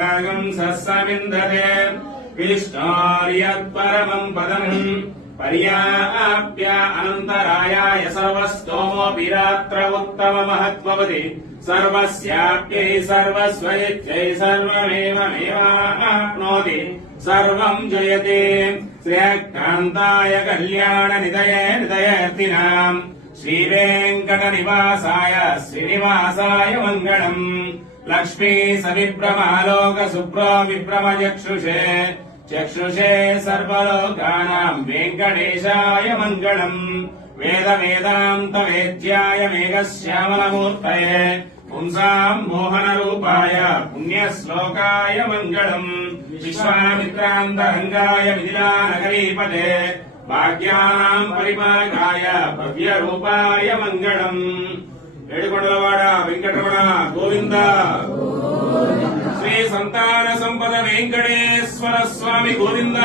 सस्समिन्दते विष्णोर्यत्परमम् पदम् पर्याप्य अनन्तरायाय सर्वस्तोमोऽपि रात्र उत्तममहत्त्ववति सर्वस्याप्यै सर्वस्वयित्यै सर्वमेवमेवाप्नोति सर्वम् जयते श्रेयःकान्ताय कल्याणनिधये निधयेऽर्थिनाम् श्रीवेङ्कटनिवासाय श्रीनिवासाय मङ्गलम् लक्ष्मी सविभ्रमालोक सुप्रो विभ्रमचक्षुषे चक्षुषे सर्वलोकानाम् वेङ्कटेशाय मङ्गलम् वेद वेदान्त वेद्याय मेघश्यामलमूर्तये पुंसाम् मोहनरूपाय पुण्यश्लोकाय मङ्गलम् विश्वामित्रान्तरङ्गाय मिथिलानगरीपते भाग्यानाम् परिपालकाय भव्यरूपाय मङ्गलम् ఏడుకొండలవాడ వెంకటరమణ గోవింద శ్రీ సంతాన సంపద వెంకటేశ్వర స్వామి గోవింద।